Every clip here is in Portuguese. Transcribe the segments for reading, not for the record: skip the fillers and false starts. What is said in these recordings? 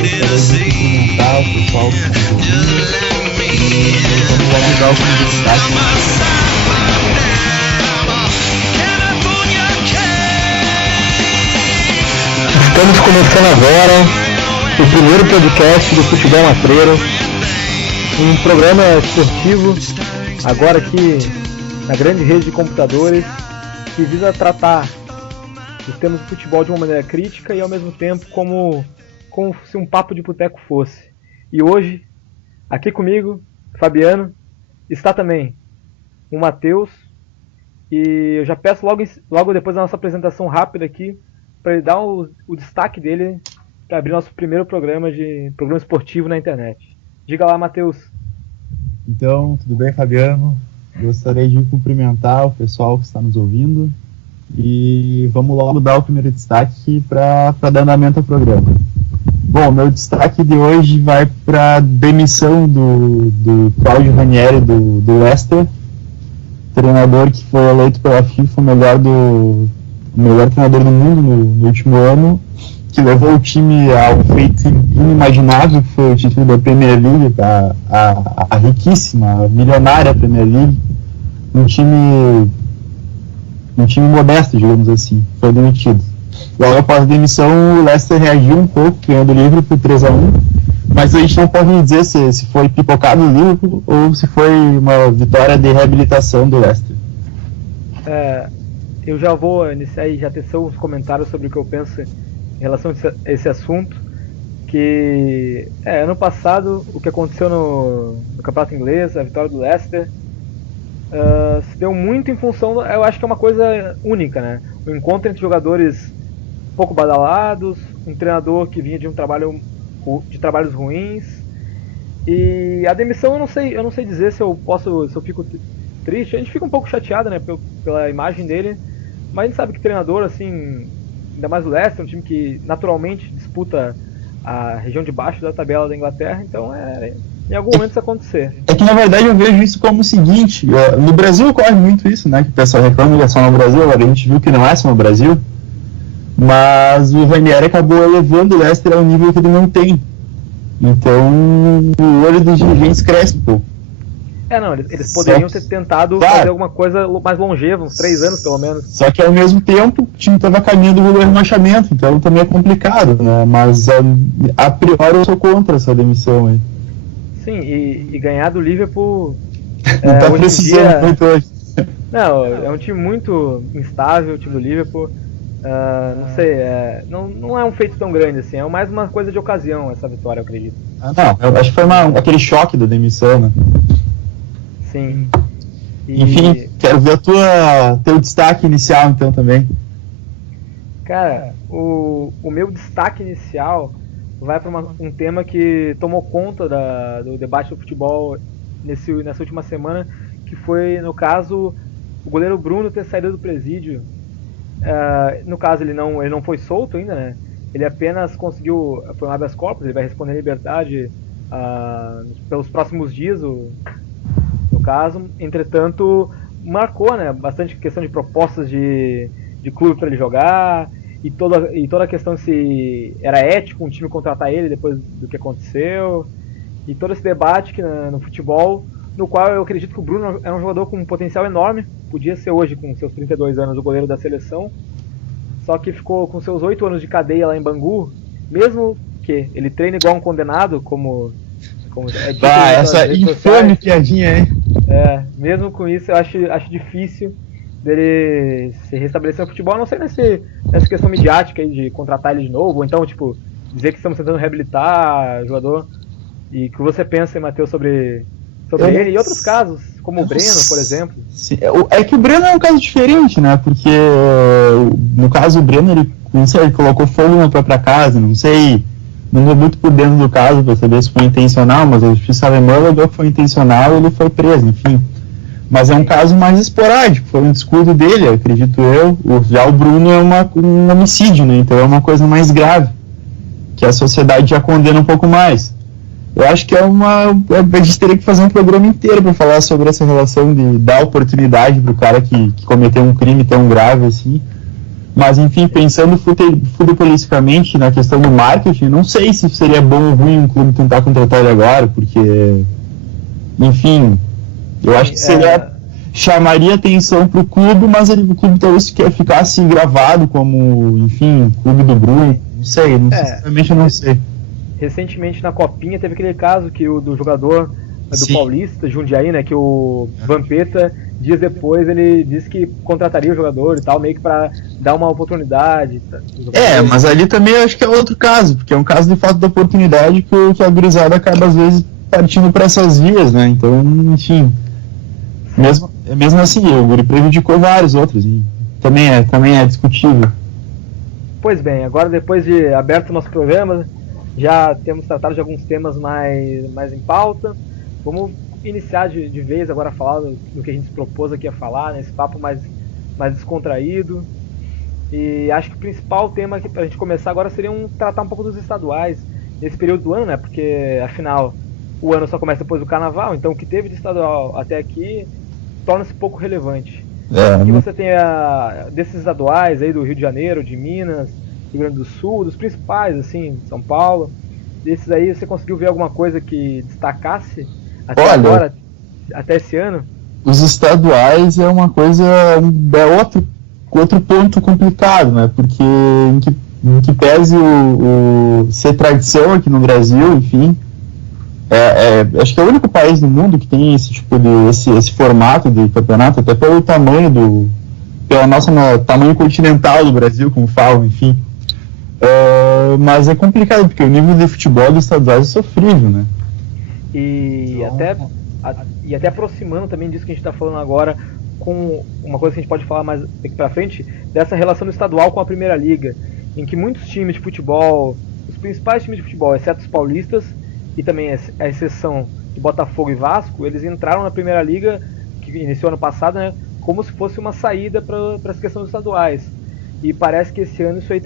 cumprimentar o pessoal que está ouvindo e vamos logo dar alguns destaques. Estamos começando agora o primeiro podcast do Futebol Matreiro, um programa esportivo, agora aqui na grande rede de computadores, que visa tratar os temas do futebol de uma maneira crítica e ao mesmo tempo como se um papo de boteco fosse. E hoje, aqui comigo, Fabiano, está também o Matheus, e eu já peço logo depois da nossa apresentação rápida aqui, para ele dar o destaque dele para abrir nosso primeiro programa esportivo na internet. Diga lá, Matheus. Então, tudo bem, Fabiano? Gostaria de cumprimentar o pessoal que está nos ouvindo e vamos logo dar o primeiro destaque para dar andamento ao programa. Bom, meu destaque de hoje vai para a demissão do Claudio Ranieri do Leicester, treinador que foi eleito pela FIFA o melhor treinador do mundo no último ano, que levou o time ao feito inimaginável, que foi o título da Premier League, a riquíssima, a milionária Premier League, um time modesto, digamos assim, foi demitido. Logo após a demissão, o Leicester reagiu um pouco, ganhando o Liverpool por 3-1, mas a gente não pode dizer se foi pipocado o Liverpool ou se foi uma vitória de reabilitação do Leicester. Eu já vou iniciar e já tecer os comentários sobre o que eu penso em relação a esse assunto, que ano passado o que aconteceu no Campeonato Inglês, a vitória do Leicester, se deu muito em função, eu acho que é uma coisa única, né? O encontro entre jogadores pouco badalados, um treinador que vinha de trabalhos ruins, e a demissão eu não sei dizer se eu fico triste. A gente fica um pouco chateado, né, pela imagem dele, mas a gente sabe que treinador, assim, ainda mais o Leicester, um time que naturalmente disputa a região de baixo da tabela da Inglaterra, então em algum momento isso acontecer. É que na verdade eu vejo isso como o seguinte, no Brasil ocorre muito isso, né, que o pessoal reclama que é só no Brasil, agora a gente viu que não é só no Brasil, mas o Ranieri acabou elevando o Leicester ao nível que ele não tem, então o olho dos dirigentes cresce um pouco. Eles poderiam ter tentado fazer alguma coisa mais longeva, uns 3 anos pelo menos. Só que ao mesmo tempo o time estava caminhando pelo rebaixamento, então também é complicado, né? Mas a priori eu sou contra essa demissão aí. Sim, e ganhar do Liverpool não tá precisando muito hoje. Não, é um time muito instável, o time do Liverpool. Não sei, não é um feito tão grande assim, é mais uma coisa de ocasião essa vitória, eu acredito. Eu acho que foi aquele choque da demissão, né? Sim. Enfim, quero ver teu destaque inicial então também. Cara, o meu destaque inicial vai para um tema que tomou conta do debate do futebol nessa última semana, que foi, no caso, o goleiro Bruno ter saído do presídio. No caso, ele não foi solto ainda, né? Ele apenas foi um habeas corpus, ele vai responder em liberdade pelos próximos dias, no caso. Entretanto, marcou, né, bastante questão de propostas de clube para ele jogar, e toda a questão se era ético um time contratar ele depois do que aconteceu, e todo esse debate no futebol, no qual eu acredito que o Bruno é um jogador com um potencial enorme, podia ser hoje, com seus 32 anos, o goleiro da seleção, só que ficou com seus 8 anos de cadeia lá em Bangu, mesmo que ele treine igual um condenado, como é dito essa infame piadinha, hein? Mesmo com isso, eu acho difícil dele se restabelecer no futebol, a não ser nessa questão midiática aí de contratar ele de novo, ou então, tipo, dizer que estamos tentando reabilitar o jogador. E o que você pensa, Matheus, sobre ele e outros casos, como o Breno, por exemplo? Sim, é que o Breno é um caso diferente, né? Porque, no caso, o Breno, ele colocou fogo na própria casa, não sei, não vou muito por dentro do caso para saber se foi intencional, mas a justiça alemã alegou que foi intencional e ele foi preso, enfim. Mas é um caso mais esporádico, foi um descuido dele, acredito eu. Já o Bruno é um homicídio, né? Então é uma coisa mais grave, que a sociedade já condena um pouco mais. Eu acho que a gente teria que fazer um programa inteiro para falar sobre essa relação de dar oportunidade para o cara que cometeu um crime tão grave assim. Mas, enfim, pensando futebolisticamente na questão do marketing, não sei se seria bom ou ruim um clube tentar contratar ele agora, porque, enfim, eu acho que chamaria atenção para o clube, mas o clube talvez ficasse gravado como, enfim, clube do Bruno, não sei, sinceramente eu não sei. Recentemente na Copinha teve aquele caso que do jogador do Paulista, Jundiaí, né, que o Vampeta, dias depois, ele disse que contrataria o jogador e tal, meio que para dar uma oportunidade. Mas ali também eu acho que é outro caso, porque é um caso de falta de oportunidade que a gurizada acaba às vezes partindo para essas vias, né, então, enfim, mesmo assim, o Guri prejudicou vários outros, e também é discutível. Pois bem, agora depois de aberto o nosso programa, já temos tratado de alguns temas mais em pauta. Vamos iniciar de vez agora a falar do que a gente se propôs aqui a falar, nesse papo mais descontraído. E acho que o principal tema aqui para a gente começar agora seria tratar um pouco dos estaduais nesse período do ano, né? Porque afinal o ano só começa depois do carnaval, então o que teve de estadual até aqui torna-se pouco relevante. O que você tem desses estaduais aí do Rio de Janeiro, de Minas, Rio Grande do Sul, dos principais, assim, São Paulo, desses aí você conseguiu ver alguma coisa que destacasse até agora, até esse ano? Os estaduais é uma coisa, outro ponto complicado, né? Porque em que pese o ser tradição aqui no Brasil, enfim, acho que é o único país no mundo que tem esse tipo esse formato de campeonato, até pelo tamanho tamanho continental do Brasil, como falam, enfim. Mas é complicado, porque o nível de futebol dos estaduais é sofrível, né? E até aproximando também disso que a gente está falando agora, com uma coisa que a gente pode falar mais daqui para frente, dessa relação do estadual com a Primeira Liga, em que muitos times de futebol, os principais times de futebol, exceto os paulistas, e também a exceção de Botafogo e Vasco, eles entraram na Primeira Liga, que iniciou ano passado, né, como se fosse uma saída para essa questão dos estaduais. E parece que esse ano isso aí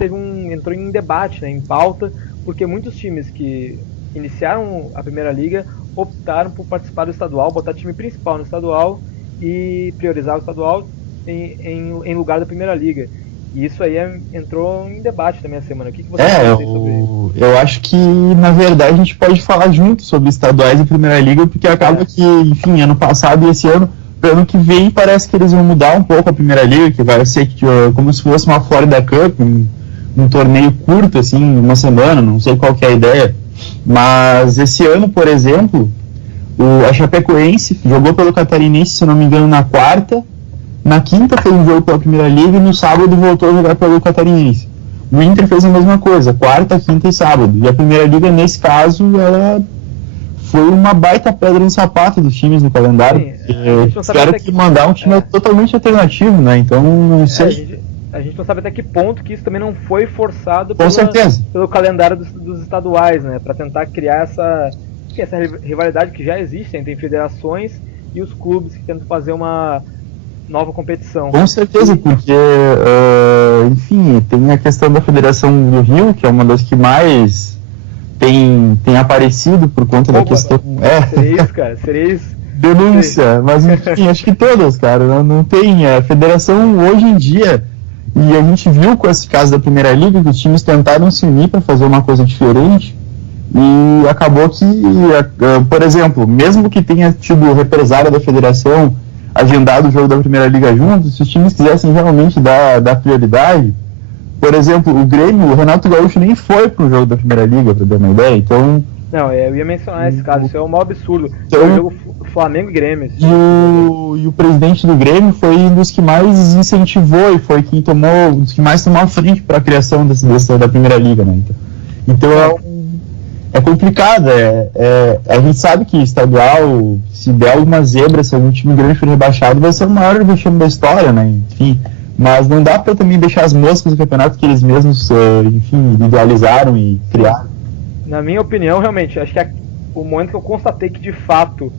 entrou em debate, né, em pauta, porque muitos times que iniciaram a Primeira Liga optaram por participar do estadual, botar time principal no estadual e priorizar o estadual em lugar da Primeira Liga. E isso aí entrou em debate também essa semana. O que você pensa sobre isso? Eu acho que, na verdade, a gente pode falar junto sobre estaduais e Primeira Liga, porque acaba que, enfim, ano passado e esse ano, para ano que vem, parece que eles vão mudar um pouco a Primeira Liga, que vai ser como se fosse uma Florida Cup, um torneio curto, assim, uma semana, não sei qual que é a ideia. Mas esse ano, por exemplo, a Chapecoense jogou pelo Catarinense, se não me engano, na quarta. Na quinta fez um jogo pela Primeira Liga e no sábado voltou a jogar pelo Catarinense. O Inter fez a mesma coisa, quarta, quinta e sábado. E a Primeira Liga, nesse caso, ela foi uma baita pedra no sapato dos times no calendário. Espero que mandar um time totalmente alternativo, né? Então, não sei. A gente não sabe até que ponto que isso também não foi forçado pelo calendário dos estaduais, né? Para tentar criar essa rivalidade que já existe entre federações e os clubes que tentam fazer uma nova competição. Com certeza, porque, enfim, tem a questão da Federação do Rio, que é uma das que mais tem aparecido por conta da questão... Seria isso, cara, seria isso. Denúncia, mas enfim, acho que todas, cara, não tem. A Federação hoje em dia... E a gente viu com esse caso da Primeira Liga que os times tentaram se unir para fazer uma coisa diferente e acabou que, por exemplo, mesmo que tenha tido represália da Federação, agendado o jogo da Primeira Liga juntos, se os times quisessem realmente dar prioridade, por exemplo, o Grêmio, o Renato Gaúcho nem foi para o jogo da Primeira Liga, para ter uma ideia, então... Não, eu ia mencionar esse caso, isso é um maior absurdo. Então, foi o jogo Flamengo e Grêmio. E o presidente do Grêmio foi um dos que mais incentivou e foi quem um dos que mais tomou a frente para a criação da Primeira Liga, né? Então é complicado, a gente sabe que estadual, se der alguma zebra, se algum time grande for rebaixado, vai ser o maior vexame da história, né? Enfim, mas não dá para também deixar as moscas do campeonato que eles mesmos, enfim, idealizaram e criaram. Na minha opinião, realmente, acho que o momento que eu constatei que de fato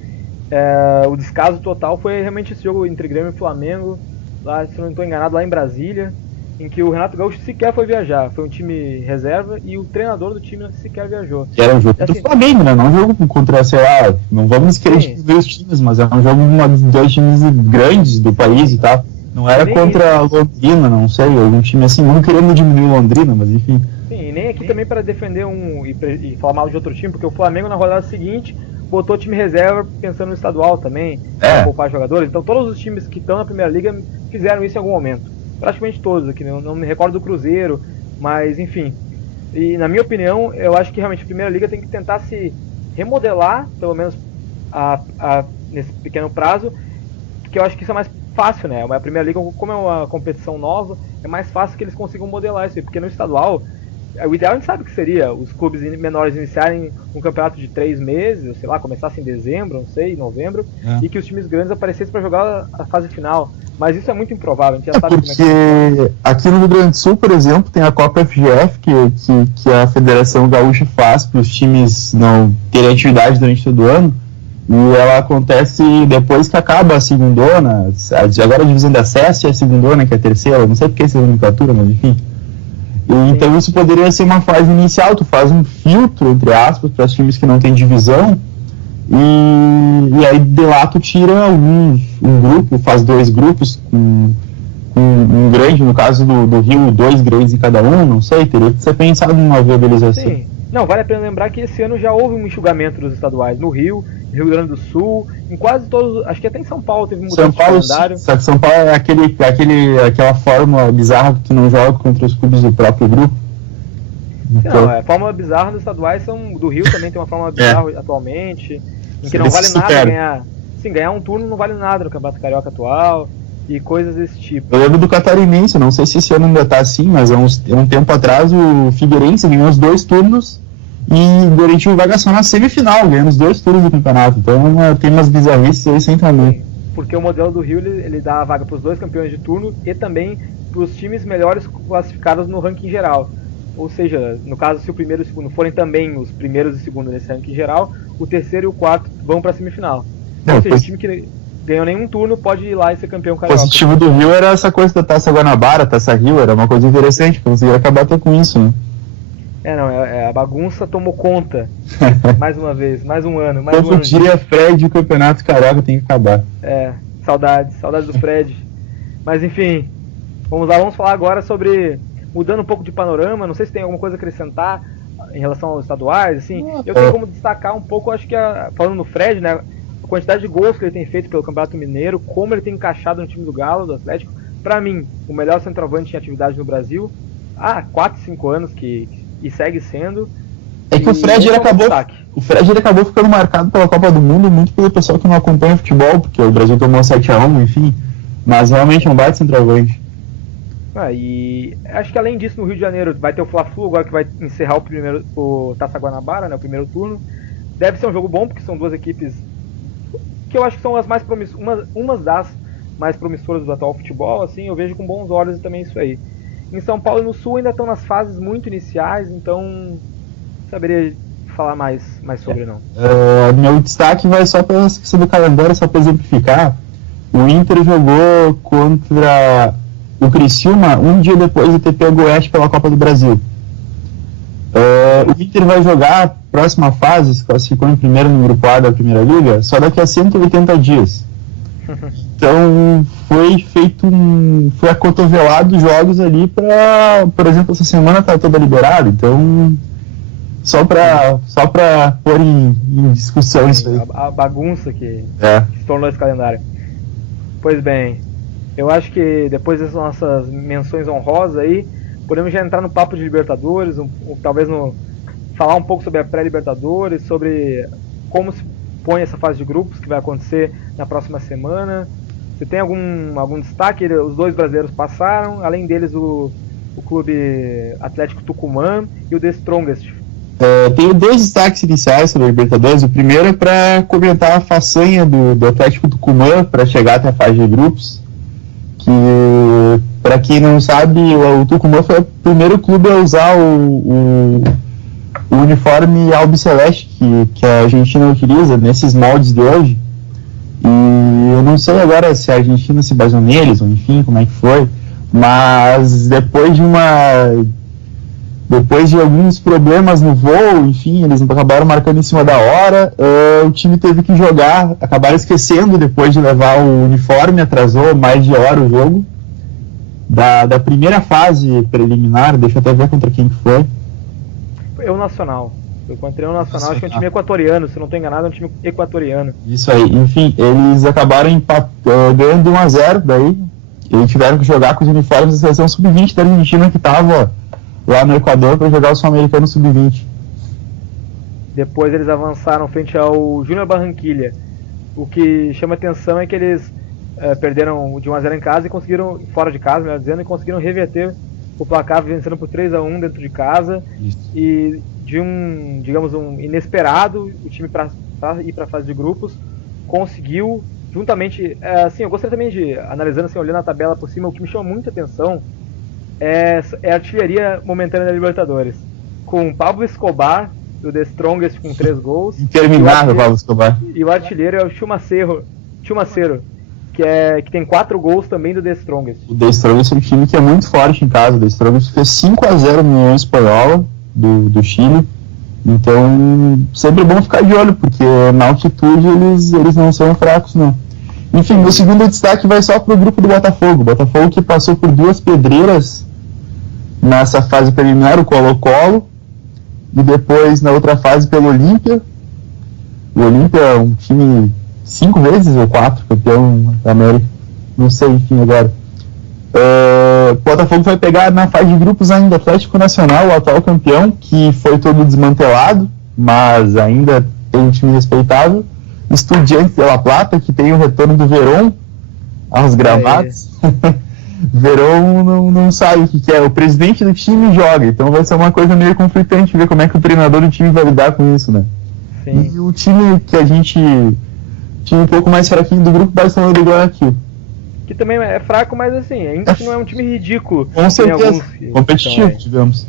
o descaso total foi realmente esse jogo entre Grêmio e Flamengo, lá, se não estou enganado, lá em Brasília, em que o Renato Gaúcho sequer foi viajar. Foi um time reserva e o treinador do time sequer viajou. Era um jogo do Flamengo, né? Não um jogo contra, sei lá, não vamos querer ver os times, mas é um jogo de dois times grandes do país e tal. Não era contra a Londrina, não sei, algum time assim, não querendo diminuir o Londrina, mas enfim. Sim, e nem aqui também para defender e falar mal de outro time, porque o Flamengo na rodada seguinte botou time reserva pensando no estadual também, para poupar jogadores. Então todos os times que estão na Primeira Liga fizeram isso em algum momento. Praticamente todos aqui, não me recordo do Cruzeiro, mas enfim. E na minha opinião, eu acho que realmente a Primeira Liga tem que tentar se remodelar, pelo menos nesse pequeno prazo, porque eu acho que isso é mais fácil, né? A Primeira Liga, como é uma competição nova, é mais fácil que eles consigam modelar isso aí, porque no estadual, o ideal a gente sabe que seria os clubes menores iniciarem um campeonato de 3 meses, sei lá, começasse em dezembro, não sei, novembro, e que os times grandes aparecessem para jogar a fase final. Mas isso é muito improvável, a gente já sabe porque como é que aqui no Rio Grande do Sul, por exemplo, tem a Copa FGF, que a Federação Gaúcha faz para os times não terem atividade durante todo o ano, e ela acontece depois que acaba a segundona, agora a divisão de acesso e a segundona, que é a terceira, não sei porque é essa nomenclatura, mas enfim. E, então isso poderia ser uma fase inicial, tu faz um filtro, entre aspas, para os times que não tem divisão, e aí de lá tu tira um grupo, faz 2 grupos, com um grande, no caso do Rio, 2 grandes em cada um, não sei, teria que ser pensado numa viabilização. Sim. Não, vale a pena lembrar que esse ano já houve um enxugamento dos estaduais no Rio Grande do Sul, em quase todos, acho que até em São Paulo teve mudança de calendário. Só que São Paulo é aquela fórmula bizarra que tu não joga contra os clubes do próprio grupo. Então, a fórmula bizarra dos estaduais do Rio também tem uma fórmula bizarra atualmente, em que não vale nada ganhar. Sim, ganhar um turno não vale nada no Campeonato Carioca atual e coisas desse tipo. Eu lembro do Catarinense, não sei se esse ano ainda tá assim, mas há um tempo atrás o Figueirense ganhou os 2 turnos e garantiu vaga só na semifinal, ganhando os 2 turnos do campeonato. Então tem umas bizarrices aí sem tamanho. Porque o modelo do Rio ele dá a vaga para os 2 campeões de turno e também para os times melhores classificados no ranking geral. Ou seja, no caso, se o primeiro e o segundo forem também os primeiros e segundos nesse ranking geral, o terceiro e o quarto vão para a semifinal. Ou seja, o time que ganhou nenhum turno pode ir lá e ser campeão carioca. O positivo do Rio era essa coisa da Taça Guanabara, Taça Rio, era uma coisa interessante, conseguir acabar até com isso, né? A bagunça tomou conta. Mais uma vez, mais um ano. Todo dia Fred, o Campeonato Carioca tem que acabar. Saudades do Fred. Mas enfim, vamos falar agora sobre, mudando um pouco de panorama, não sei se tem alguma coisa a acrescentar em relação aos estaduais, assim. Eu tenho como destacar um pouco, acho que falando no Fred, né, a quantidade de gols que ele tem feito pelo Campeonato Mineiro, como ele tem encaixado no time do Galo, do Atlético. Pra mim, o melhor centroavante em atividade no Brasil há 4, 5 anos e segue sendo. É que o Fred ele acabou ficando marcado pela Copa do Mundo, muito pelo pessoal que não acompanha futebol, porque o Brasil tomou 7-1, enfim. Mas realmente é um baita centroavante. E acho que além disso, no Rio de Janeiro vai ter o Fla-Flu agora, que vai encerrar o Taça Guanabara, né, o primeiro turno. Deve ser um jogo bom, porque são 2 equipes que eu acho que são as mais promissoras, umas das mais promissoras do atual futebol, assim, eu vejo com bons olhos também isso aí. Em São Paulo e no Sul ainda estão nas fases muito iniciais, então não saberia falar mais sobre, não. Meu destaque vai só pela questão do calendário, só para exemplificar. O Inter jogou contra o Criciúma um dia depois de ter pego o Oeste pela Copa do Brasil. O Inter vai jogar a próxima fase, se classificou em primeiro no Grupo A da Primeira Liga, só daqui a 180 dias. Então foi acotovelado jogos ali para, por exemplo, essa semana tá toda liberada, então só para pôr em discussão isso aí. A bagunça que se tornou esse calendário. Pois bem, eu acho que depois das nossas menções honrosas aí, podemos já entrar no papo de Libertadores, talvez falar um pouco sobre a pré-Libertadores, sobre como se põe essa fase de grupos que vai acontecer na próxima semana. Você tem algum destaque? Os 2 brasileiros passaram, além deles o clube Atlético Tucumã e o The Strongest. Tenho 2 destaques iniciais sobre a Libertadores. O primeiro é para comentar a façanha do Atlético Tucumã para chegar até a fase de grupos. Que, para quem não sabe, o Tucumã foi o primeiro clube a usar o uniforme albiceleste que a Argentina utiliza nesses moldes de hoje. E eu não sei agora se a Argentina se baseou neles, ou enfim, como é que foi, mas depois de Depois de alguns problemas no voo, enfim, eles acabaram marcando em cima da hora, o time teve que jogar, acabaram esquecendo depois de levar o uniforme, atrasou mais de hora o jogo. Da primeira fase preliminar, deixa eu até ver contra quem que foi. Foi o Nacional. Eu encontrei o Nacional, acho que é um time equatoriano, se não estou enganado, é um time equatoriano. Isso aí, enfim, eles acabaram ganhando 1-0 daí, e tiveram que jogar com os uniformes da seleção sub-20 da Argentina, que estava lá no Equador para jogar o Sul-Americano sub-20. Depois eles avançaram frente ao Júnior Barranquilla. O que chama atenção é que eles perderam de 1-0 em casa e conseguiram, fora de casa, melhor dizendo, e conseguiram reverter o placar vencendo por 3-1 dentro de casa. Isso. E de um inesperado, o time para ir para a fase de grupos conseguiu, juntamente, assim, eu gostaria também de, analisando, assim, olhando a tabela por cima, o que me chama muita atenção é a artilharia momentânea da Libertadores, com Pablo Escobar, do The Strongest, com 3 gols. Interminável, Pablo Escobar. E o artilheiro é o Chumacero, que tem 4 gols também do The Strongest. O The Strongest é um time que é muito forte em casa. O The Strongest fez 5-0 no União Espanhola do Chile. Então, sempre é bom ficar de olho, porque na altitude eles não são fracos, não. Enfim, meu segundo destaque vai só para o grupo do Botafogo. O Botafogo que passou por 2 pedreiras nessa fase preliminar, o Colo-Colo, e depois na outra fase pelo Olímpia. O Olímpia é um time 5 vezes ou 4 campeão da América, não sei, enfim, agora. O Botafogo vai pegar na fase de grupos ainda Atlético Nacional, o atual campeão, que foi todo desmantelado, mas ainda tem um time respeitável. Estudiantes de La Plata, que tem o retorno do Verón aos gramados. Verón não sabe o que é. O presidente do time joga, então vai ser uma coisa meio conflitante ver como é que o treinador do time vai lidar com isso, né? Sim. E o time que a gente tinha um pouco mais fraquinho do grupo, Barcelona do Guayaquil. Que também é fraco, mas assim, ainda que não é um time ridículo. Com certeza, competitivo, digamos.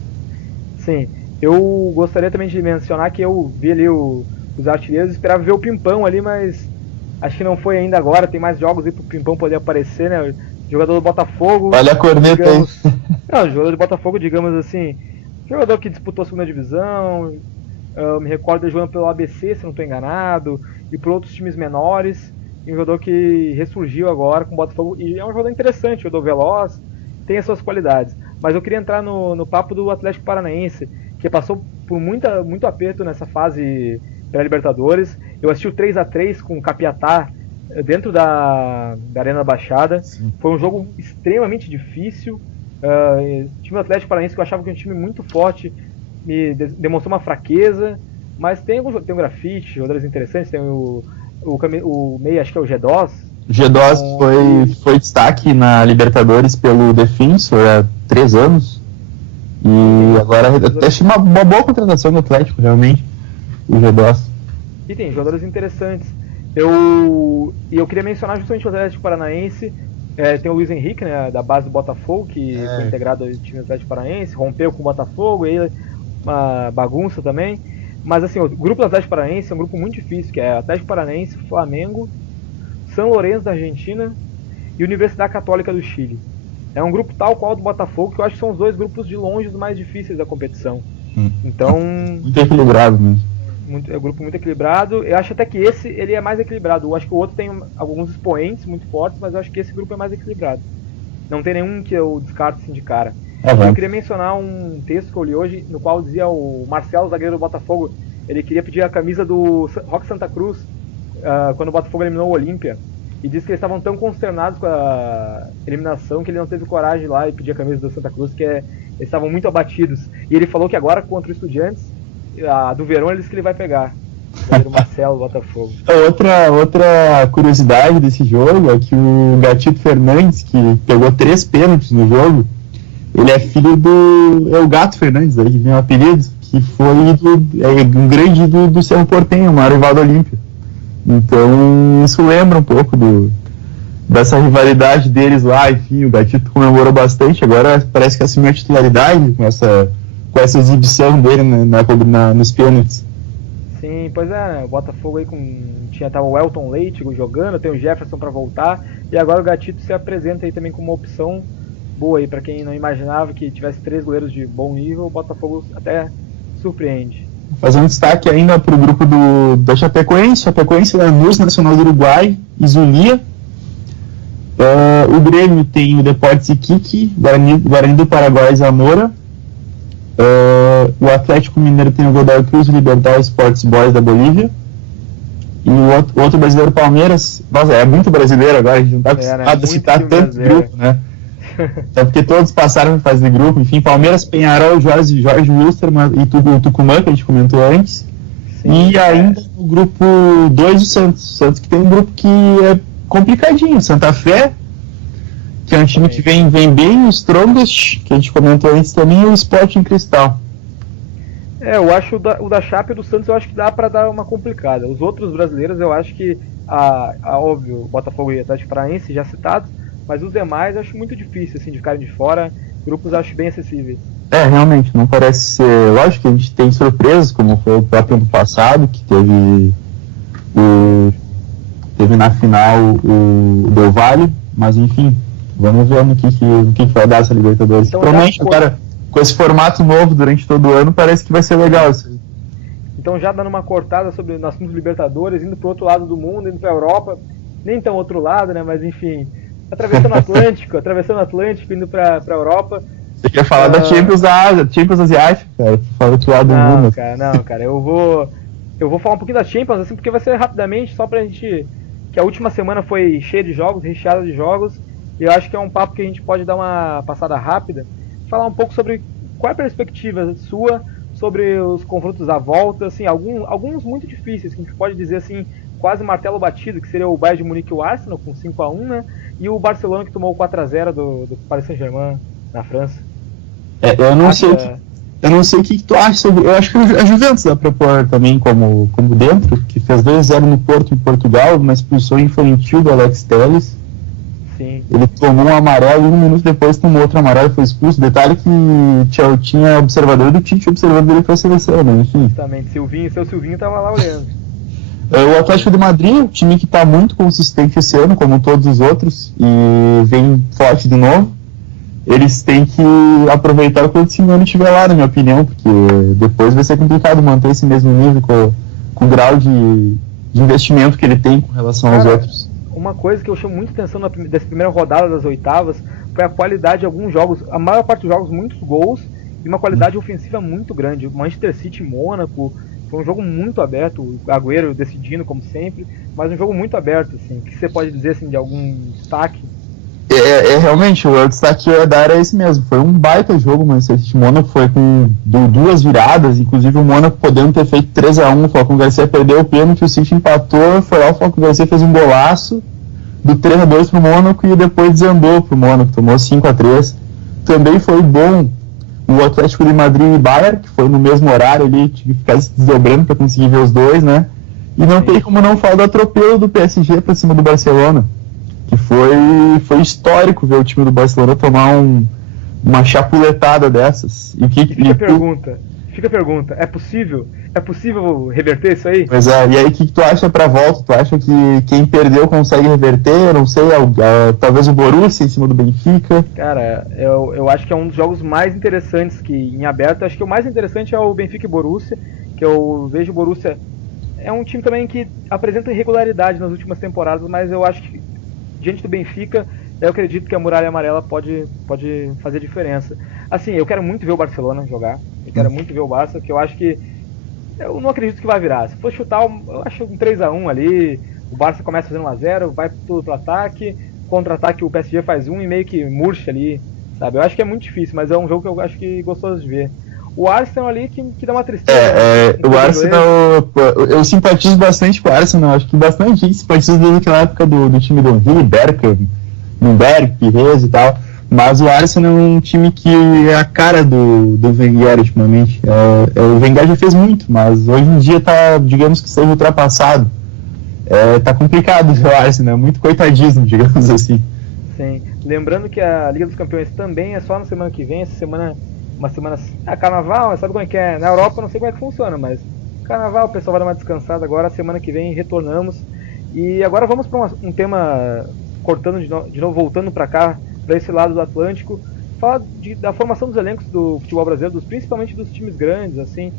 Sim, eu gostaria também de mencionar que eu vi ali os artilheiros, esperava ver o Pimpão ali, mas acho que não foi ainda agora, tem mais jogos aí pro Pimpão poder aparecer, né? Jogador do Botafogo. Olha a corneta aí. Não, jogador do Botafogo, digamos assim, jogador que disputou a segunda divisão, eu me recordo de jogando pelo ABC, se não estou enganado, e por outros times menores, e um jogador que ressurgiu agora com o Botafogo, e é um jogador interessante, jogador veloz, tem as suas qualidades. Mas eu queria entrar no papo do Atlético Paranaense, que passou por muito aperto nessa fase pré-Libertadores. Eu assisti o 3-3 com o Capiatá dentro da Arena da Baixada. Sim. Foi um jogo extremamente difícil. O time do Atlético Paranaense, que eu achava que era um time muito forte, me demonstrou uma fraqueza, mas tem um grafite, jogadores interessantes, tem o meio, acho que é o G2. O G2 foi destaque na Libertadores pelo Defensor há 3 anos, e agora eu achei uma boa contratação do Atlético, realmente, o G2. E tem jogadores interessantes. Eu queria mencionar justamente o Atlético Paranaense. Tem o Luiz Henrique, né, da base do Botafogo, que foi integrado ao time do Atlético Paranaense, rompeu com o Botafogo, e aí uma bagunça também. Mas assim, o grupo do Atlético Paranaense é um grupo muito difícil, que é Atlético Paranaense, Flamengo, São Lourenço da Argentina e Universidade Católica do Chile. É um grupo tal qual do Botafogo, que eu acho que são os 2 grupos de longe os mais difíceis da competição. Então, muito equilibrado mesmo. É um grupo muito equilibrado. Eu acho até que esse ele é mais equilibrado. Eu acho que o outro tem alguns expoentes muito fortes, mas eu acho que esse grupo é mais equilibrado. Não tem nenhum que eu descarto assim de cara. Eu queria mencionar um texto que eu li hoje, no qual dizia o Marcelo, zagueiro do Botafogo, ele queria pedir a camisa do Roque Santa Cruz quando o Botafogo eliminou o Olímpia, e disse que eles estavam tão consternados com a eliminação que ele não teve coragem de ir lá e pedir a camisa do Santa Cruz, que eles estavam muito abatidos. E ele falou que agora contra o Estudiantes, a do Verón, ele disse que ele vai pegar. O Marcelo do Botafogo. Outra curiosidade desse jogo é que o Gatito Fernandes, que pegou 3 pênaltis no jogo, ele é filho é o Gato Fernandes, aí que vem o apelido, que foi um grande do Cerro Porteño, o maior rival do Olímpia. Então isso lembra um pouco dessa rivalidade deles lá. Enfim, o Gatito comemorou bastante, agora parece que assumiu a titularidade com essa exibição dele nos pênaltis. Sim, pois é, o Botafogo aí tava o Elton Leite jogando, tem o Jefferson para voltar, e agora o Gatito se apresenta aí também como uma opção boa aí para quem não imaginava que tivesse 3 goleiros de bom nível. O Botafogo até surpreende. Fazer um destaque ainda para o grupo da Chapecoense, Lanús, Nacional do Uruguai e Zulia. O Grêmio tem o Deportes Iquique, Guarani do Paraguai e Zamora. O Atlético Mineiro tem o Godoy Cruz, Libertad Sports Boys da Bolívia. E o outro brasileiro, Palmeiras. Nossa, é muito brasileiro agora, a gente não está acostumado a citar tanto grupo, né? É porque todos passaram em fase de grupo. Enfim, Palmeiras, Penharol, Jorge Wilstermann e o Tucumã, que a gente comentou antes. Sim, e ainda no grupo 2 o Santos que tem um grupo que é complicadinho. Santa Fé, que é um time que vem bem, o Strongest, que a gente comentou antes também, e o Sporting Cristal. Eu acho o da Chape e do Santos, eu acho que dá pra dar uma complicada. Os outros brasileiros, eu acho que, óbvio, Botafogo e Atlético Paranaense já citados, mas os demais eu acho muito difícil, assim, de ficarem de fora. Grupos eu acho bem acessíveis. Realmente, não parece ser... Lógico que a gente tem surpresas, como foi o próprio ano passado, que teve na final o Del Valle, mas enfim, vamos ver no que vai dar essa Libertadores. Então, provavelmente, cara, com esse formato novo durante todo o ano, parece que vai ser legal isso aí. Então, já dando uma cortada sobre o assunto Libertadores, indo pro outro lado do mundo, indo pra Europa, nem tão outro lado, né, mas enfim... Atravessando o Atlântico, indo pra Europa. Você quer falar da Champions Asiática, cara? Fala do lado do mundo. Cara, eu vou falar um pouquinho da Champions, assim, porque vai ser rapidamente, só pra gente... Que a última semana foi cheia de jogos, recheada de jogos, e eu acho que é um papo que a gente pode dar uma passada rápida, falar um pouco sobre qual é a perspectiva sua sobre os confrontos à volta, assim, alguns muito difíceis, que a gente pode dizer, assim, quase martelo batido, que seria o Bayern de Munique e o Arsenal, com 5-1, né? E o Barcelona, que tomou o 4-0 do Paris Saint-Germain na França. Eu não sei o que tu acha sobre... Eu acho que a Juventus dá pra pôr também como dentro, que fez 2-0 no Porto, em Portugal, uma expulsão infantil do Alex Telles. Sim. Ele tomou um amarelo e 1 minuto depois tomou outro amarelo e foi expulso. Detalhe que tinha observador do Tite observando ele pra seleção, né? Enfim. Justamente, seu Silvinho tava lá olhando. O Atlético de Madrid, um time que está muito consistente esse ano, como todos os outros, e vem forte de novo. Eles têm que aproveitar quando o Simeone estiver lá, na minha opinião, porque depois vai ser complicado manter esse mesmo nível com o grau de investimento que ele tem com relação aos outros. Uma coisa que eu chamo muito atenção dessa primeira rodada das oitavas foi a qualidade de alguns jogos, a maior parte dos jogos, muitos gols, e uma qualidade ofensiva muito grande. Manchester City e Mônaco... Foi um jogo muito aberto, o Agüero decidindo, como sempre, mas um jogo muito aberto, assim. O que você pode dizer, assim, de algum destaque? Realmente, o destaque que eu ia dar é esse mesmo. Foi um baita jogo, mas esse Mônaco foi com 2 viradas, inclusive o Mônaco podendo ter feito 3-1, o Falcão Garcia perdeu o pênalti, o City empatou, foi lá, o Falcão Garcia fez um golaço do 3-2 pro Mônaco e depois desandou pro Mônaco, tomou 5-3. Também foi bom o Atlético de Madrid e Bayern, que foi no mesmo horário ali, tive que ficar se desdobrando para conseguir ver os dois, né? E não tem como não falar do atropelo do PSG para cima do Barcelona, que foi histórico ver o time do Barcelona tomar uma chapuletada dessas. Fica a pergunta, é possível reverter isso aí? Pois é, e aí o que tu acha pra volta? Tu acha que quem perdeu consegue reverter? Não sei, talvez o Borussia em cima do Benfica? Cara, eu acho que é um dos jogos mais interessantes que em aberto, acho que o mais interessante é o Benfica e Borussia, que eu vejo o Borussia, é um time também que apresenta irregularidade nas últimas temporadas, mas eu acho que diante do Benfica, eu acredito que a Muralha Amarela pode fazer diferença. Assim, eu quero muito ver o Barcelona jogar, eu quero muito ver o Barça, porque eu acho que eu não acredito que vai virar. Se for chutar, eu acho um 3-1 ali, o Barça começa fazendo 1-0, vai tudo pro ataque, contra-ataque o PSG faz 1 e meio que murcha ali, sabe? Eu acho que é muito difícil, mas é um jogo que eu acho que gostoso de ver. O Arsenal ali que dá uma tristeza. O Arsenal, eu simpatizo bastante com o Arsenal, acho que bastante gente simpatiza desde aquela época do time do Henry, Bergkamp, Nürnberg, Pires e tal. Mas o Arsenal é um time que é a cara do Wenger ultimamente. O Wenger já fez muito, mas hoje em dia tá, digamos que seja ultrapassado. Tá complicado o Arsenal, é muito coitadismo, digamos assim. Sim, lembrando que a Liga dos Campeões também é só na semana que vem, essa semana, uma semana... carnaval, sabe como é que é? Na Europa eu não sei como é que funciona, mas carnaval o pessoal vai dar uma descansada agora, semana que vem retornamos. E agora vamos para um tema, cortando de novo, voltando para cá, esse lado do Atlântico, falar da formação dos elencos do futebol brasileiro, principalmente dos times grandes, assim,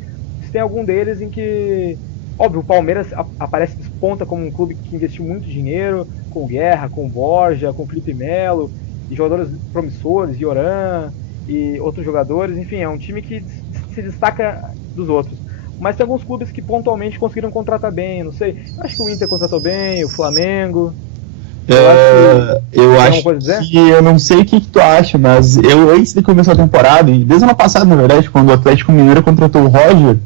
se tem algum deles em que, óbvio, o Palmeiras aparece, desponta como um clube que investiu muito dinheiro, com Guerra, com Borja, com Felipe Melo, e jogadores promissores, Yoran e outros jogadores, enfim, é um time que se destaca dos outros. Mas tem alguns clubes que pontualmente conseguiram contratar bem, não sei, eu acho que o Inter contratou bem, o Flamengo. Eu acho que eu não sei o que tu acha, mas eu, antes de começar a temporada, e desde o ano passado, na verdade, quando o Atlético Mineiro contratou o Roger,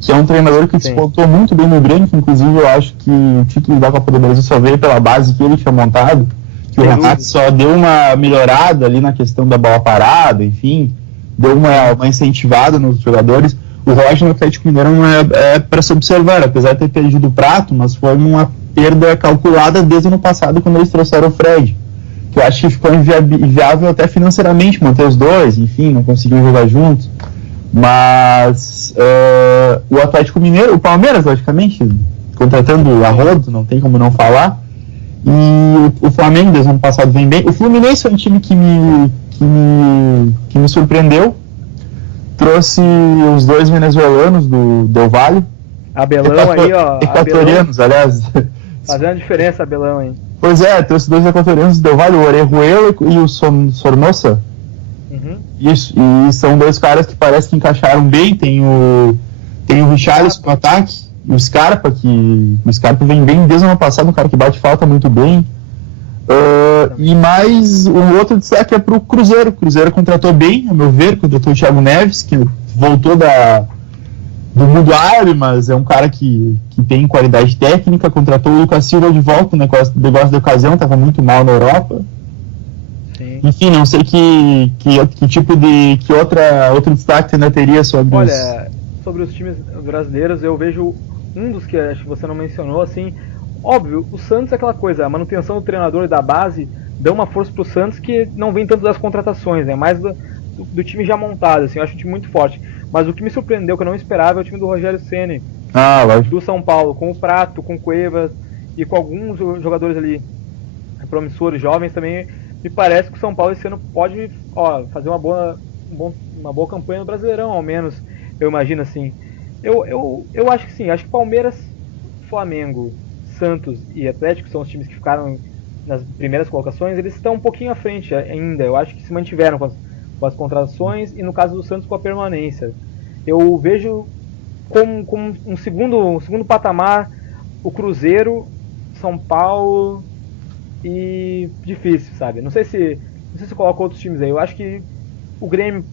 que é um treinador que despontou muito bem no Grêmio, que inclusive eu acho que o título da Copa do Brasil só veio pela base que ele tinha montado, que o Renato só deu uma melhorada ali na questão da bola parada, enfim, deu uma incentivada nos jogadores. O Roger no Atlético Mineiro é para se observar, apesar de ter perdido o Prato, mas foi uma perda calculada desde o ano passado, quando eles trouxeram o Fred, que eu acho que ficou inviável até financeiramente manter os dois, enfim, não conseguiam jogar juntos. Mas o Atlético Mineiro, o Palmeiras, logicamente, contratando a rodo, não tem como não falar, e o Flamengo desde o ano passado vem bem. O Fluminense é um time que me surpreendeu, trouxe os dois venezuelanos do Del Valle, Abelão aí, ó. Equatorianos, aliás. Fazendo diferença, Abelão, hein? Pois é, trouxe dois equatorianos do Del Valle, o Orejuela e o Sornosa. Uhum. Isso, e são dois caras que parece que encaixaram bem. Tem o Richarlison no ataque, e o Scarpa, que o Scarpa vem bem desde o ano passado, um cara que bate falta muito bem. E mais um outro destaque é pro Cruzeiro. O Cruzeiro contratou bem, a meu ver, contratou o Thiago Neves, que voltou do mundo árabe, mas é um cara que tem qualidade técnica. Contratou o Lucas Silva de volta, o negócio de ocasião, estava muito mal na Europa. Sim. Enfim, não sei que tipo de... que outro destaque você ainda teria sobre sobre os times brasileiros, eu vejo um dos que acho que você não mencionou, assim, óbvio, o Santos é aquela coisa, a manutenção do treinador e da base dá uma força pro Santos que não vem tanto das contratações, né, mais do time já montado, assim, eu acho um time muito forte. Mas o que me surpreendeu, que eu não esperava, é o time do Rogério Ceni, do São Paulo, com o Prato, com o Cuevas e com alguns jogadores ali promissores, jovens também. Me parece que o São Paulo esse ano pode fazer uma boa campanha no Brasileirão, ao menos, eu imagino assim. Eu acho que sim, acho que Palmeiras, Flamengo, Santos e Atlético são os times que ficaram nas primeiras colocações, eles estão um pouquinho à frente ainda, eu acho que se mantiveram com as contratações, e no caso do Santos com a permanência. Eu vejo como um segundo patamar o Cruzeiro, São Paulo e difícil, sabe? Não sei se coloca outros times aí. Eu acho que o Grêmio...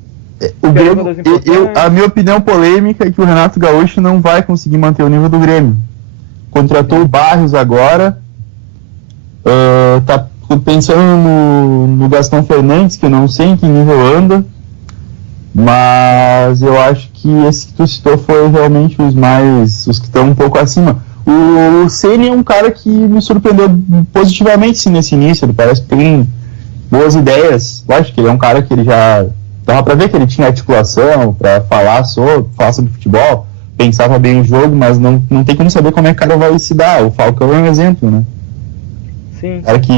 A minha opinião polêmica é que o Renato Gaúcho não vai conseguir manter o nível do Grêmio. Contratou o Barrios agora, tá pensando no Gastão Fernandes, que eu não sei em que nível anda, mas eu acho que esse que tu citou foi realmente os que estão um pouco acima. O Ceni é um cara que me surpreendeu positivamente sim, nesse início, ele parece que tem boas ideias. Eu acho que ele é um cara que ele já dava pra ver que ele tinha articulação para falar sobre futebol, pensava bem o jogo, mas não tem como saber como é que o cara vai se dar. O Falcão é um exemplo, né? Sim, cara que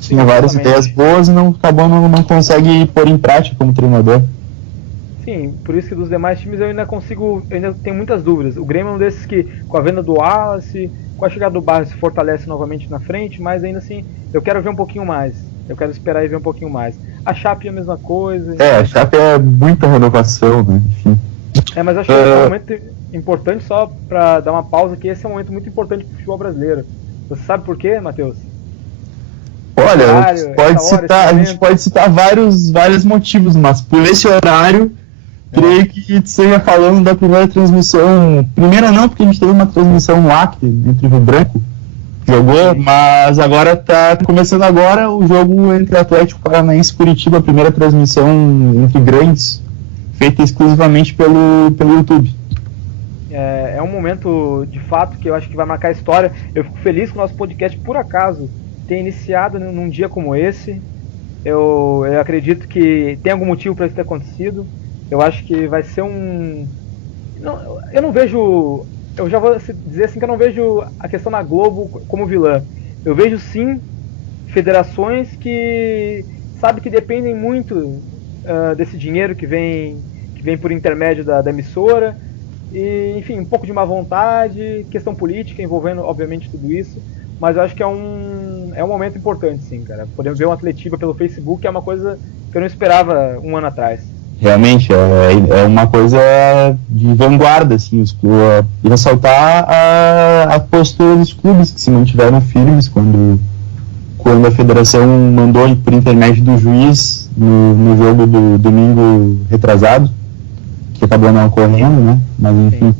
tinha várias ideias boas e não consegue pôr em prática como treinador. Sim, por isso que dos demais times eu ainda tenho muitas dúvidas. O Grêmio é um desses que, com a venda do Wallace, com a chegada do Barros, se fortalece novamente na frente, mas ainda assim, eu quero ver um pouquinho mais. Eu quero esperar e ver um pouquinho mais. A Chape é a mesma coisa. A Chape é muita renovação, né? Enfim. Mas acho que é um momento importante, só para dar uma pausa, que esse é um momento muito importante para o futebol brasileiro. Você sabe por quê, Matheus? Olha, a gente pode citar vários motivos, mas por esse horário, creio que seja falando da primeira transmissão. Primeira não, porque a gente teve uma transmissão no Acre, entre Rio Branco, jogou, mas agora tá começando agora o jogo entre Atlético Paranaense e Curitiba, a primeira transmissão entre grandes, feita exclusivamente pelo YouTube. É um momento, de fato, que eu acho que vai marcar a história. Eu fico feliz que o nosso podcast, por acaso, tenha iniciado num dia como esse. Eu acredito que tem algum motivo para isso ter acontecido. Eu acho que vai ser eu não vejo... Eu já vou dizer assim que eu não vejo a questão da Globo como vilã. Eu vejo sim federações que sabe que dependem muito desse dinheiro que vem por intermédio da emissora, e enfim, um pouco de má vontade, questão política envolvendo obviamente tudo isso, mas eu acho que é um momento importante, sim, cara. Podemos ver uma Atletiba pelo Facebook é uma coisa que eu não esperava um ano atrás. Realmente, é uma coisa de vanguarda, assim, e ressaltar a postura dos clubes que se mantiveram firmes quando a federação mandou por intermédio do juiz no jogo do domingo retrasado, que acabou não ocorrendo, né? Mas enfim.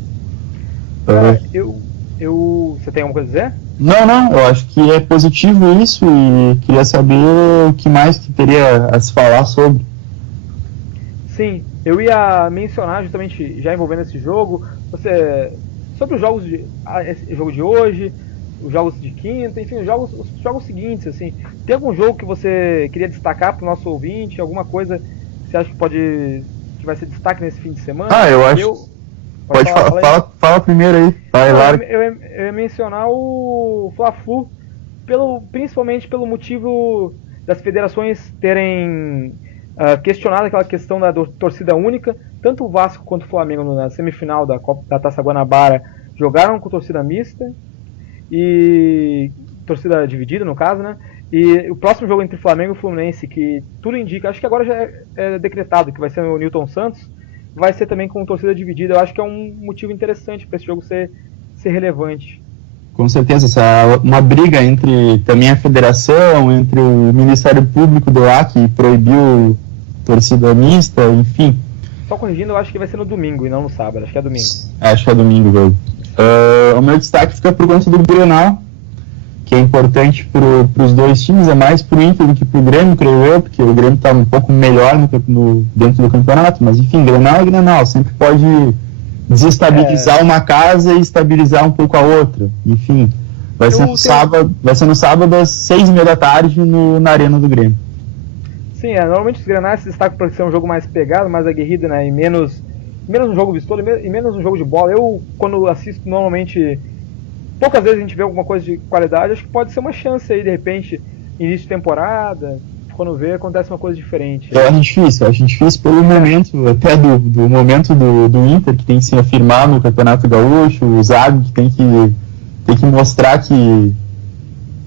Você tem alguma coisa a dizer? Não, eu acho que é positivo isso e queria saber o que mais que teria a se falar sobre. Sim, eu ia mencionar justamente, já envolvendo esse jogo, sobre os jogos esse jogo de hoje, os jogos de quinta, enfim, os jogos seguintes, assim. Tem algum jogo que você queria destacar para o nosso ouvinte, alguma coisa que você acha que vai ser destaque nesse fim de semana? Eu acho. Fala primeiro aí. Eu ia mencionar o Fla-Flu, principalmente pelo motivo das federações terem questionado aquela questão da torcida única. Tanto o Vasco quanto o Flamengo na semifinal da Taça Guanabara jogaram com torcida mista, e torcida dividida no caso, né? E o próximo jogo entre Flamengo e Fluminense, que tudo indica, acho que agora já é decretado que vai ser no Newton Santos, vai ser também com torcida dividida. Eu acho que é um motivo interessante para esse jogo ser relevante. Com certeza, uma briga entre também a federação, entre o Ministério Público do lá, que proibiu torcida mista, enfim. Só corrigindo, eu acho que vai ser no domingo e não no sábado, acho que é domingo. Acho que é domingo o jogo. O meu destaque fica por conta do Grenal, que é importante para os dois times, é mais para o Inter do que para o Grêmio, creio eu, porque o Grêmio está um pouco melhor dentro do campeonato, mas enfim, Grenal é Grenal, sempre pode desestabilizar uma casa e estabilizar um pouco a outra. Enfim, vai ser no sábado às 6h30 da tarde na Arena do Grêmio. Sim, normalmente os Grenais se destacam por ser um jogo mais pegado, mais aguerrido, né, e menos um jogo vistoso e menos um jogo de bola. Eu, quando assisto, normalmente, poucas vezes a gente vê alguma coisa de qualidade. Acho que pode ser uma chance aí, de repente, início de temporada, quando vê, acontece uma coisa diferente. Eu acho difícil pelo momento, até do momento do Inter, que tem que se afirmar no Campeonato Gaúcho, o Zago, que tem que mostrar que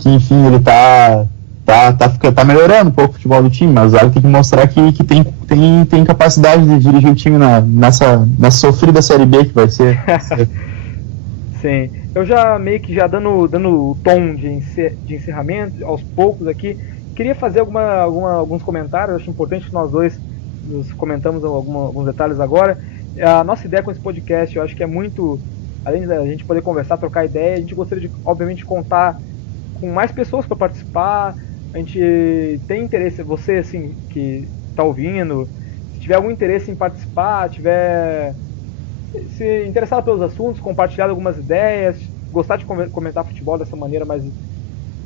enfim, ele tá melhorando um pouco o futebol do time, mas o Zago tem que mostrar que tem capacidade de dirigir o time nessa sofrida Série B que vai ser. Sim, eu já meio que dando o tom de encerramento aos poucos aqui, queria fazer alguns comentários. Acho importante que nós dois nos comentamos alguns detalhes agora. A nossa ideia com esse podcast, eu acho que é muito, além da gente poder conversar, trocar ideia, a gente gostaria de, obviamente, contar com mais pessoas para participar. A gente tem interesse, você assim, que está ouvindo, se tiver algum interesse em participar, se interessado pelos assuntos, compartilhar algumas ideias, gostar de comentar futebol dessa maneira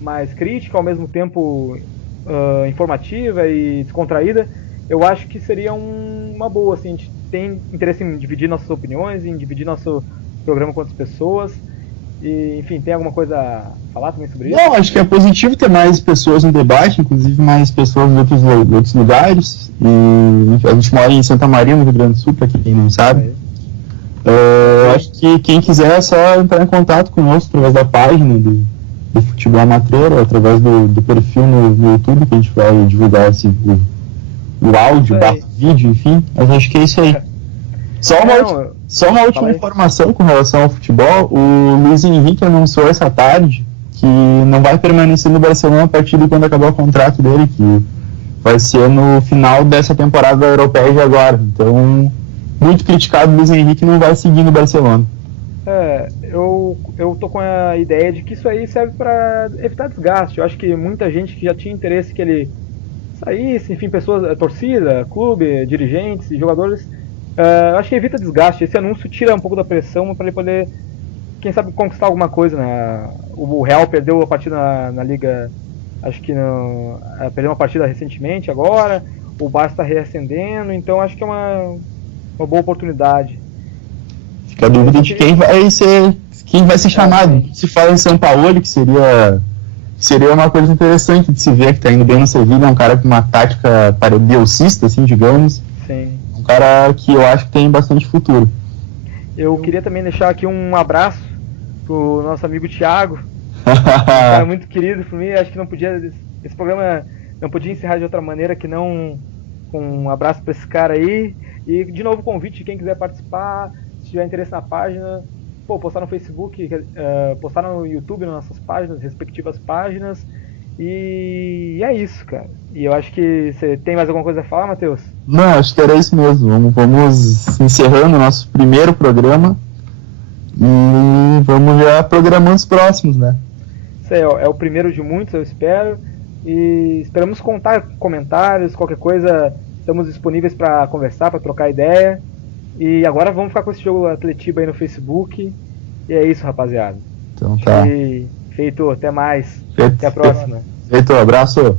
mais crítica, ao mesmo tempo informativa e descontraída, eu acho que seria uma boa. Assim, a gente tem interesse em dividir nossas opiniões, em dividir nosso programa com outras pessoas. E, enfim, tem alguma coisa a falar também sobre isso? Não, acho que é positivo ter mais pessoas no debate, inclusive mais pessoas de outros lugares. E a gente mora em Santa Maria, no Rio Grande do Sul, para quem não sabe. Eu acho que quem quiser é só entrar em contato conosco através da página do Futebol Amatreiro, através do perfil no YouTube, que a gente vai divulgar o áudio, o vídeo, enfim. Mas acho que é isso aí. Só uma última informação com relação ao futebol. O Luiz Henrique anunciou essa tarde que não vai permanecer no Barcelona a partir de quando acabar o contrato dele, que vai ser no final dessa temporada europeia de agora. Então, muito criticado, o Luiz Henrique não vai seguir no Barcelona. Eu tô com a ideia de que isso aí serve para evitar desgaste. Eu acho que muita gente que já tinha interesse que ele saísse, enfim, pessoas, torcida, clube, dirigentes, jogadores, eu acho que evita desgaste. Esse anúncio tira um pouco da pressão para ele poder, quem sabe, conquistar alguma coisa, né? O Real perdeu a partida na Liga, acho que perdeu uma partida recentemente agora, o Barça está reacendendo, então acho que é uma boa oportunidade. Fica a dúvida de quem vai ser chamado. Se fala em São Paulo, que seria seria uma coisa interessante de se ver, que tá indo bem no Sevilha, é um cara com uma tática bielcista, assim, digamos. Sim. Um cara que eu acho que tem bastante futuro. Eu queria também deixar aqui um abraço pro nosso amigo Thiago, um cara muito querido por mim. Acho que esse programa não podia encerrar de outra maneira que não com um abraço para esse cara aí. E de novo convite, quem quiser participar, se tiver interesse na página, postar no Facebook, postar no YouTube, nas nossas páginas, respectivas páginas. E é isso, cara. E eu acho que você tem mais alguma coisa a falar, Matheus? Não, acho que era isso mesmo. Vamos encerrando o nosso primeiro programa e vamos já programando os próximos, né? Isso aí, é o primeiro de muitos, eu espero. E esperamos contar comentários, qualquer coisa, estamos disponíveis para conversar, para trocar ideia. E agora vamos ficar com esse jogo Atletiba aí no Facebook. E é isso, rapaziada. Então tá. E feito, até mais. Até a próxima. Feito, abraço.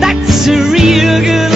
That's a real good